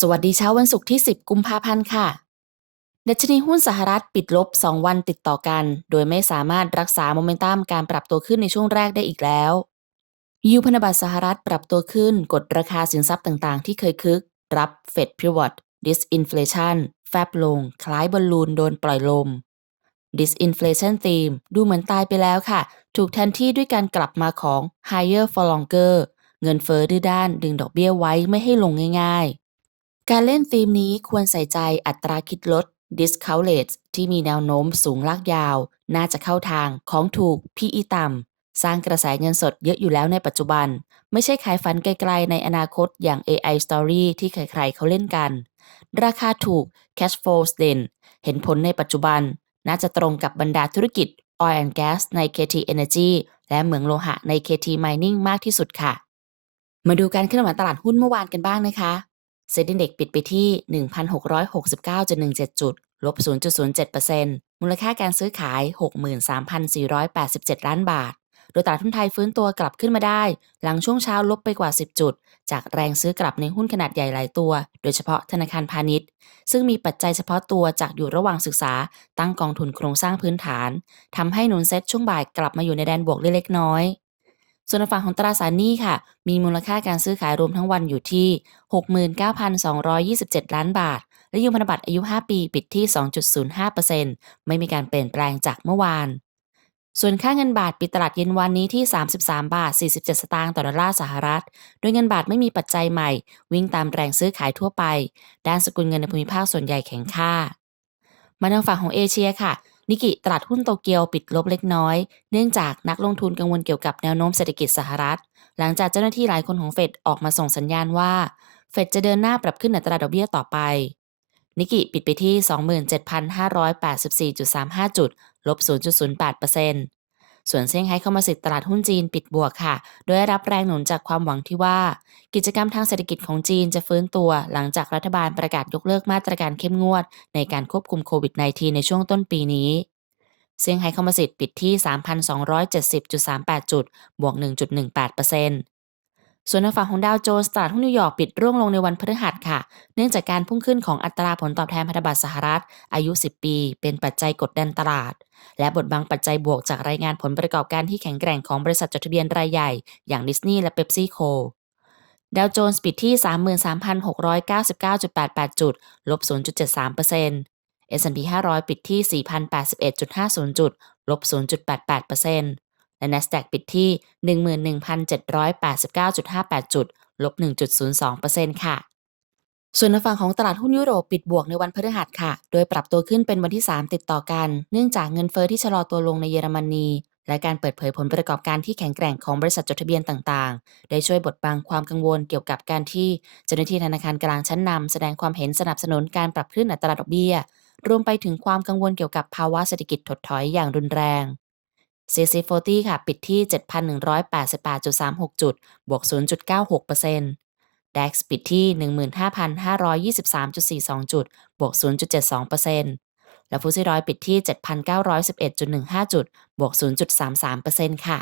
สวัสดีเช้าวันศุกร์ที่ 10 กุมภาพันธ์ค่ะดัชนีหุ้นสหรัฐปิดลบ 2 วันติดต่อกัน โดยไม่สามารถรักษาโมเมนตัมการปรับตัวขึ้นในช่วงแรกได้อีกแล้ว ยูพันธบัตรสหรัฐปรับตัวขึ้นกดราคาสินทรัพย์ต่างๆ ที่เคยคึก รับเฟดพิวอตดิสอินฟลชันแฟบลง คล้ายบอลลูนโดนปล่อยลม disinflation theme ดูเหมือนตายไปแล้วค่ะ ถูกแทนที่ด้วยการกลับมาของ higher for longer เงินเฟอ้อดื้อด้านดึงดอกเบี้ยไว้ไม่ให้ลงง่ายๆ การเล่นธีมนี้ควรใส่ใจอัตราคิดลด discount rate ที่มีแนวโน้มสูงลากยาว น่าจะเข้าทางของถูก PE ต่ำ สร้างกระแสเงินสดเยอะอยู่แล้วในปัจจุบัน ไม่ใช่ขายฝันไกลๆในอนาคตอย่าง AI Story ที่ใครๆเขาเล่นกัน ราคาถูก cash flow เด่นเห็นผลในปัจจุบัน น่าจะตรงกับบรรดาธุรกิจ Oil and Gas ใน KT Energy และเหมืองโลหะใน KT Mining มากที่สุดค่ะ มาดูการเคลื่อนไหวตลาดหุ้นเมื่อวานกันบ้างนะคะ เซ็นดิเด็กปิดไปที่ 1,669.17 จุด ลบ 0.07%มูลค่าการซื้อขาย 63,487 ล้านบาท โดยตลาดหุ้นไทยฟื้นตัวกลับขึ้นมาได้ หลังช่วงเช้าลบไปกว่า 10 จุด จากแรงซื้อกลับในหุ้นขนาดใหญ่หลายตัว โดยเฉพาะธนาคารพาณิชย์ ซึ่งมีปัจจัยเฉพาะตัวจากอยู่ระหว่างศึกษา ตั้งกองทุนโครงสร้างพื้นฐาน ทำให้หนุนเซ็ตช่วงบ่ายกลับมาอยู่ในแดนบวกเล็กน้อย ส่วนฝั่งของตราสารหนี้ค่ะ มีมูลค่าการซื้อขายรวมทั้งวันอยู่ที่ 69,227 ล้านบาท และยูพันธบัตรอายุ 5 ปีปิดที่ 2.05%ไม่มีการเปลี่ยนแปลงจากเมื่อวาน ส่วนค่าเงินบาทปิดตลาดเย็นวันนี้ที่ 33 บาท 47 สตางค์ต่อดอลลาร์สหรัฐ โดยเงินบาทไม่มีปัจจัยใหม่ วิ่งตามแรงซื้อขายทั่วไป ด้านสกุลเงินในภูมิภาคส่วนใหญ่แข็งค่า มาทางฝั่งของเอเชียค่ะ นิกิตลาดหุ้นโตเกียวปิดลบเล็กน้อย เนื่องจากนักลงทุนกังวลเกี่ยวกับแนวโน้มเศรษฐกิจสหรัฐ หลังจากเจ้าหน้าที่หลายคนของเฟดออกมาส่งสัญญาณว่า เฟดจะเดินหน้าปรับขึ้นอัตราดอกเบี้ยต่อไป นิกิปิดไปที่ 27,584.35 จุด ลบ 0.08% ส่วนเซี่ยงไฮ้คอมมสิตตลาดหุ้นจีนปิดบวกค่ะ โดยได้รับแรงหนุนจากความหวังที่ว่า กิจกรรมทางเศรษฐกิจของจีนจะฟื้นตัวหลังจากรัฐบาลประกาศยกเลิกมาตรการเข้มงวด ในการควบคุมโควิด -19 ในช่วงต้นปีนี้เซี่ยงไฮ้คอมมสิตปิดที่ 3,270.38 จุด บวก 1.18%ส่วนในฝั่งของดาวโจนส์ตลาดหุ้นนิวยอร์กปิดร่วงลงในวันพฤหัสค่ะ เนื่องจากการพุ่งขึ้นของอัตราผลตอบแทนพันธบัตรสหรัฐ อายุ 10 ปี เป็นปัจจัยกดดันตลาด และบทบังปัจจัยบวกจากรายงานผลประกอบการที่แข็งแกร่งของบริษัทจดทะเบียนรายใหญ่ อย่างดิสนีย์และเ e ปซี่โคดาวโจนส์ปิดที่ 33,699.88 จุด ลบ 0.73% S&P 500 ปิดที่ 4,081.50 จุด ลบ 0.88%และ NASDAQ ปิดที่ 11,789.58 จุด ลบ 1.02%ค่ะ ส่วนในฝั่งของตลาดหุ้นยุโรปปิดบวกในวันพฤหัสค่ะ โดยปรับตัวขึ้นเป็นวันที่ 3 ติดต่อกัน เนื่องจากเงินเฟอ้อที่ชะลอตัวลงในเยอรมนี และการเปิดเผยผลประกอบการที่แข็งแกร่งของบริษัทจดทะเบียนต่างๆ ได้ช่วยบดบังความกังวลเกี่ยวกับการที่เจ้าหน้าที่ธนาคารกลางชั้นนำแสดงความเห็นสนับสนุนการปรับขึ้นอัตราดอกเบี้ย รวมไปถึงความกังวลเกี่ยวกับภาวะเศรษฐกิจถดถอยอย่างรุนแรง CC40 ค่ะ ปิดที่ 7,188.36 จุด บวก 0.96% DAX ปิดที่ 15,523.42 จุด บวก 0.72%และฟุตซี่ร้อยปิดที่ 7,911.15 จุด บวก 0.33%ค่ะ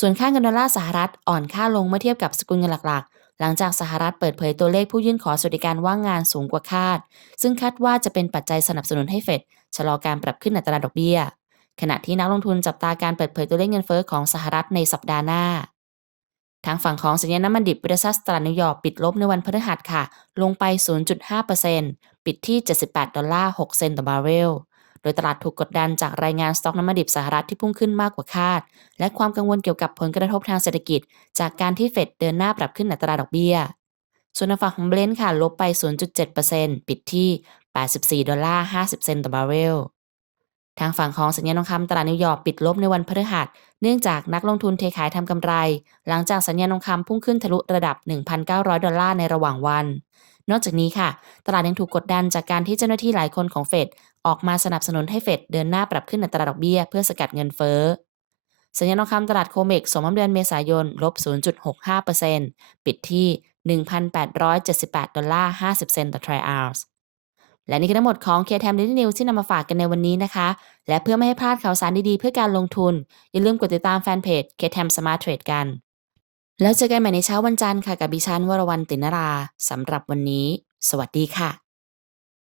ส่วนค่าเงินดอลลาร์สหรัฐอ่อนค่าลงเมื่อเทียบกับสกุลเงินหลักๆ หลังจากสหรัฐเปิดเผยตัวเลขผู้ยื่นขอสวัสดิการว่างงานสูงกว่าคาด ซึ่งคาดว่าจะเป็นปัจจัยสนับสนุนให้เฟดชะลอการปรับขึ้นอัตราดอกเบี้ย ขณะที่นักลงทุนจับตาการเปิดเผยตัวเลขเงินเฟ้อของสหรัฐในสัปดาห์หน้าางฝั่งของสัญญาณน้ำมันดิบเบรซัสตลาดนิวยอร์กปิดลบในวันพฤหัสค่ะ ลงไป 0.5%ปิดที่ 78 ดอลลาร์ 6 เซนต์ต่อบาร์เรล โดยตลาดถูกกดดันจากรายงานสต็อกน้ำมันดิบสหรัฐที่พุ่งขึ้นมากกว่าคาด และความกังวลเกี่ยวกับผลกระทบทางเศรษฐกิจ จากการที่เฟดเดินหน้าปรับขึ้นอัตราดอกเบี้ย ส่วนในฝั่งของเบรนท์ค่ะลบไป 0.7%ปิดที่ 84 ดอลลาร์ 50 เซนต์ต่อบาร์เรล ทางฝั่งของสัญญาณทองคำตลาดนิวยอร์กปิดลบในวันพฤหัส เนื่องจากนักลงทุนเทขายทำกำไร หลังจากสัญญาณทองคำพุ่งขึ้นทะลุระดับ 1,900 ดอลลาร์ในระหว่างวัน นอกจากนี้ค่ะ ตลาดยังถูกกดดันจากการที่เจ้าหน้าที่หลายคนของเฟดออกมาสนับสนุนให้เฟดเดินหน้าปรับขึ้นอัตราดอกเบี้ยเพื่อสกัดเงินเฟ้อสัญญาณทองคำตลาดโคเมกสมมเดือนเมษายนลบ 0.65%ปิดที่ 1,878 ดอลลาร์ 50 เซนต์ต่อทริอัลส์ และนี่คือทั้งหมดของ KTM Daily News ที่นำมาฝากกันในวันนี้นะคะ และเพื่อไม่ให้พลาดข่าวสารดีๆ เพื่อการลงทุน อย่าลืมกดติดตามแฟนเพจ KTM Smart Trade กัน แล้วเจอกันใหม่ในเช้าวันจันทร์ค่ะกับดิฉันวรวรรณตินราสำหรับวันนี้ สวัสดีค่ะ